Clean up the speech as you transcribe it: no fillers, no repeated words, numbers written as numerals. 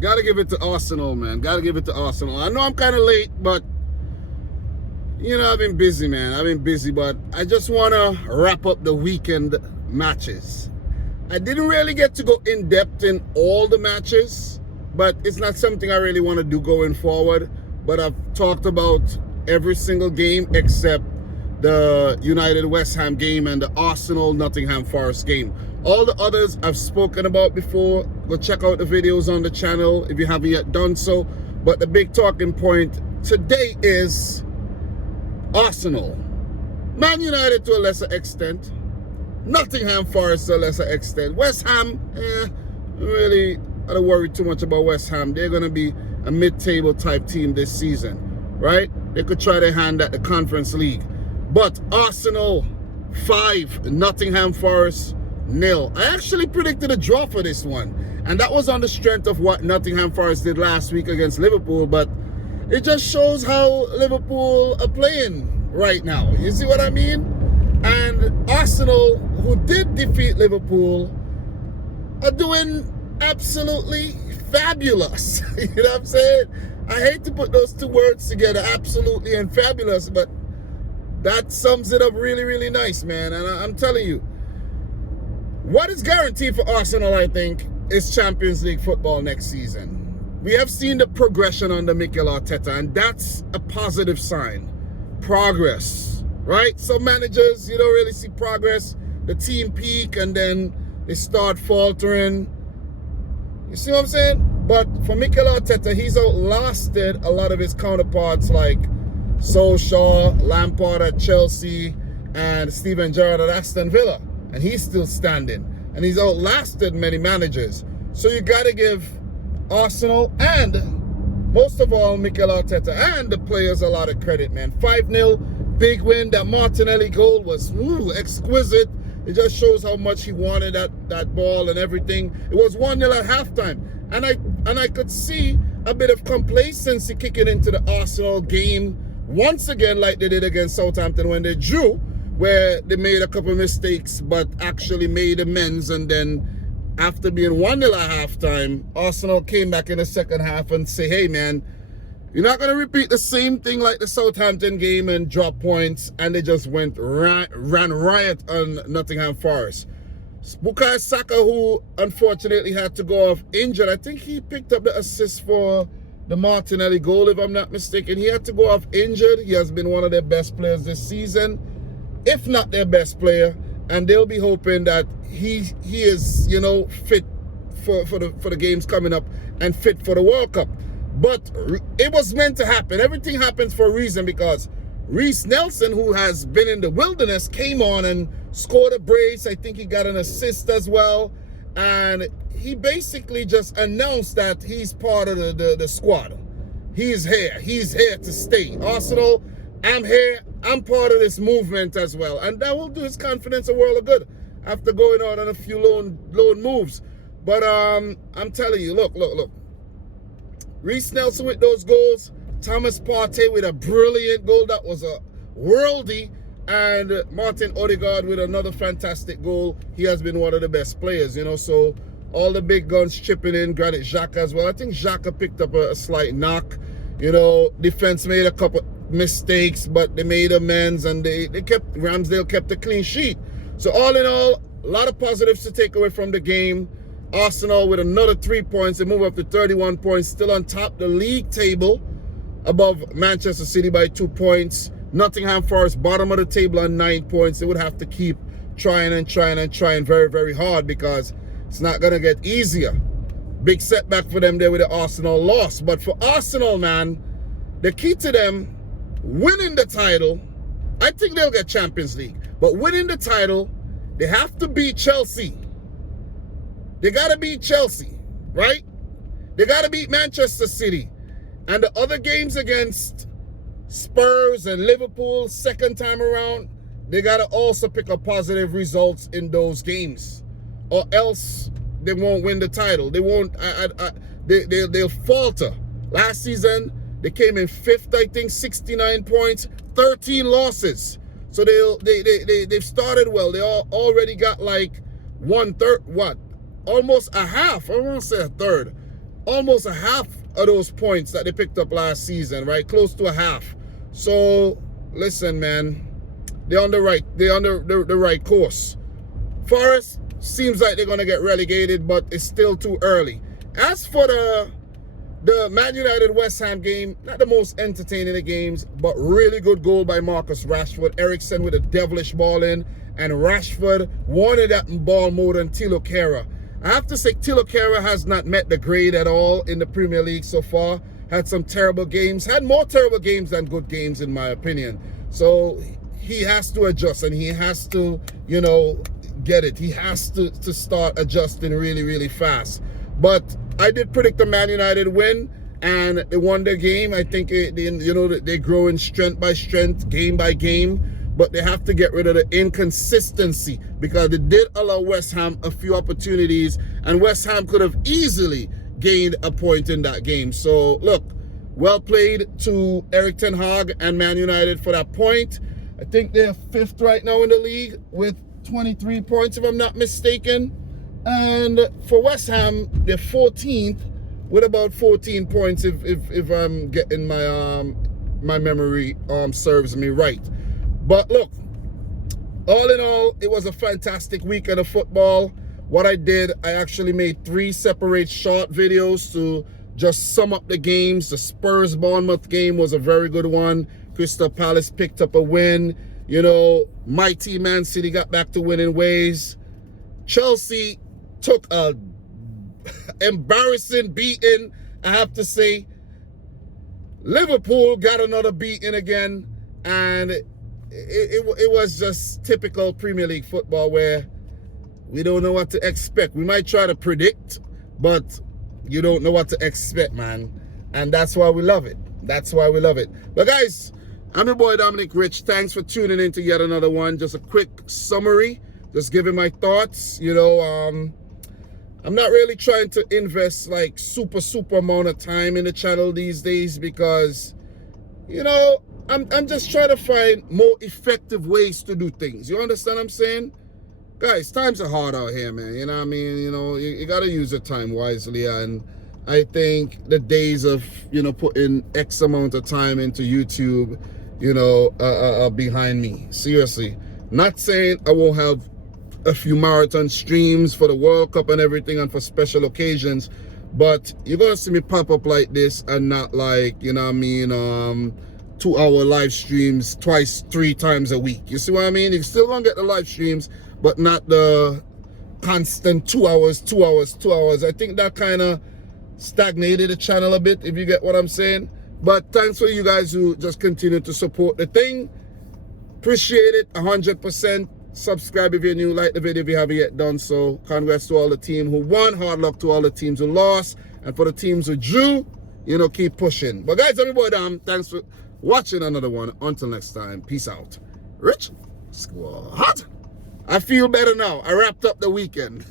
Gotta give it to Arsenal, man. Gotta give it to Arsenal. I know I'm kind of late, but, I've been busy, man. I've been busy, but I just want to wrap up the weekend matches. I didn't really get to go in depth in all the matches, but it's not something I really want to do going forward. But I've talked about every single game except the United West Ham game and the Arsenal Nottingham Forest game. All the others I've spoken about before. Go check out the videos on the channel if you haven't yet done so. But the big talking point today is Arsenal. Man United to a lesser extent. Nottingham Forest to a lesser extent. West Ham, really, I don't worry too much about West Ham. They're going to be a mid-table type team this season, right? They could try their hand at the Conference League. But Arsenal 5, Nottingham Forest 0. I actually predicted a draw for this one. And that was on the strength of what Nottingham Forest did last week against Liverpool. But it just shows how Liverpool are playing right now. You see what I mean? And Arsenal, who did defeat Liverpool, are doing absolutely fabulous. You know what I'm saying? I hate to put those two words together, absolutely and fabulous, but that sums it up really, really nice, man. And I'm telling you, what is guaranteed for Arsenal, I think, is Champions League football next season. We have seen the progression under Mikel Arteta, and that's a positive sign. Progress, right? Some managers, you don't really see progress. The team peak, and then they start faltering. You see what I'm saying? But for Mikel Arteta, he's outlasted a lot of his counterparts like Solskjaer, Lampard at Chelsea, and Steven Gerrard at Aston Villa. And he's still standing. And he's outlasted many managers. So you got to give Arsenal and, most of all, Mikel Arteta and the players a lot of credit, man. 5-0, big win. That Martinelli goal was exquisite. It just shows how much he wanted that ball and everything. It was 1-0 at halftime. And I could see a bit of complacency kicking into the Arsenal game once again, like they did against Southampton when they drew, where they made a couple of mistakes but actually made amends. And then after being 1-0 at halftime, Arsenal came back in the second half and say, hey, man, you're not going to repeat the same thing like the Southampton game and drop points. And they just ran riot on Nottingham Forest. Bukayo Saka, who unfortunately had to go off injured, I think he picked up the assist for the Martinelli goal, if I'm not mistaken. He had to go off injured. He has been one of their best players this season, if not their best player. And they'll be hoping that he is, fit for the games coming up and fit for the World Cup. But it was meant to happen. Everything happens for a reason, because Reece Nelson, who has been in the wilderness, came on and scored a brace. I think he got an assist as well. And he basically just announced that he's part of the squad. He's here. He's here to stay. Arsenal, I'm here. I'm part of this movement as well. And that will do his confidence a world of good after going out on a few lone moves. But I'm telling you, look. Reece Nelson with those goals. Thomas Partey with a brilliant goal. That was a worldie. And Martin Odegaard with another fantastic goal. He has been one of the best players, So all the big guns chipping in. Granit Xhaka as well. I think Xhaka picked up a slight knock. Defense made a couple mistakes, but they made amends, and Ramsdale kept a clean sheet. So all in all, a lot of positives to take away from the game. Arsenal with another 3 points. They move up to 31 points, still on top of the league table, above Manchester City by 2 points. Nottingham Forest, bottom of the table on 9 points. They would have to keep trying very, very hard, because it's not going to get easier. Big setback for them there with the Arsenal loss. But for Arsenal, man, the key to them winning the title, I think they'll get Champions League. But winning the title, they have to beat Chelsea. They got to beat Chelsea, right? They got to beat Manchester City. And the other games against Spurs and Liverpool, second time around, they got to also pick up positive results in those games, or else they won't win the title. They won't. They'll falter. Last season, they came in 5th, I think, 69 points, 13 losses. So they've started well. They already got like almost a half. I won't say a third almost a half of those points that they picked up last season, right? Close to a half. So listen, man, they're on the right course. Forest seems like they're gonna get relegated, but it's still too early. As for the Man United West Ham game, not the most entertaining of games, but really good goal by Marcus Rashford. Eriksen with a devilish ball in, and Rashford wanted that ball more than Thilo Kehrer. I have to say, Thilo Kehrer has not met the grade at all in the Premier League so far. Had some terrible games, had more terrible games than good games in my opinion. So he has to adjust, and he has to, you know, get it. He has to start adjusting really, really fast. But I did predict the Man United win, and they won their game. I think they grow in strength by strength, game by game. But they have to get rid of the inconsistency, because they did allow West Ham a few opportunities, and West Ham could have easily gained a point in that game. So look, well played to Erik ten Hag and Man United for that point. I think they're 5th right now in the league with 23 points, if I'm not mistaken. And for West Ham, they're 14th with about 14 points, if I'm getting my memory serves me right. But look, all in all, it was a fantastic weekend of football. What I did, I actually made 3 separate short videos to just sum up the games. The Spurs-Bournemouth game was a very good one. Crystal Palace picked up a win. You know, mighty Man City got back to winning ways. Chelsea took a embarrassing beating, I have to say. Liverpool got another beating again, and it was just typical Premier League football where we don't know what to expect. We might try to predict, but you don't know what to expect, man. And that's why we love it. That's why we love it. But guys, I'm your boy Dominic Rich. Thanks for tuning in to yet another one. Just a quick summary, just giving my thoughts. You know, I'm not really trying to invest like super amount of time in the channel these days, because, you know, I'm just trying to find more effective ways to do things. You understand what I'm saying? Guys, times are hard out here, man. You know what I mean? You know, you got to use your time wisely. And I think the days of, you know, putting X amount of time into YouTube, you know, are behind me. Seriously. Not saying I won't have a few marathon streams for the World Cup and everything and for special occasions, but you're going to see me pop up like this and not like, you know what I mean, 2-hour live streams 2-3 times a week. You see what I mean? You're still gonna get the live streams, but not the constant 2 hours. I think that kind of stagnated the channel a bit, if you get what I'm saying. But thanks for you guys who just continue to support the thing. Appreciate it 100%. Subscribe if you're new, like the video if you haven't yet done so. Congrats to all the team who won, hard luck to all the teams who lost, and for the teams who drew, you know, keep pushing. But guys, everybody down, thanks for watching another one. Until next time, peace out. Rich Squad. I feel better now. I wrapped up the weekend.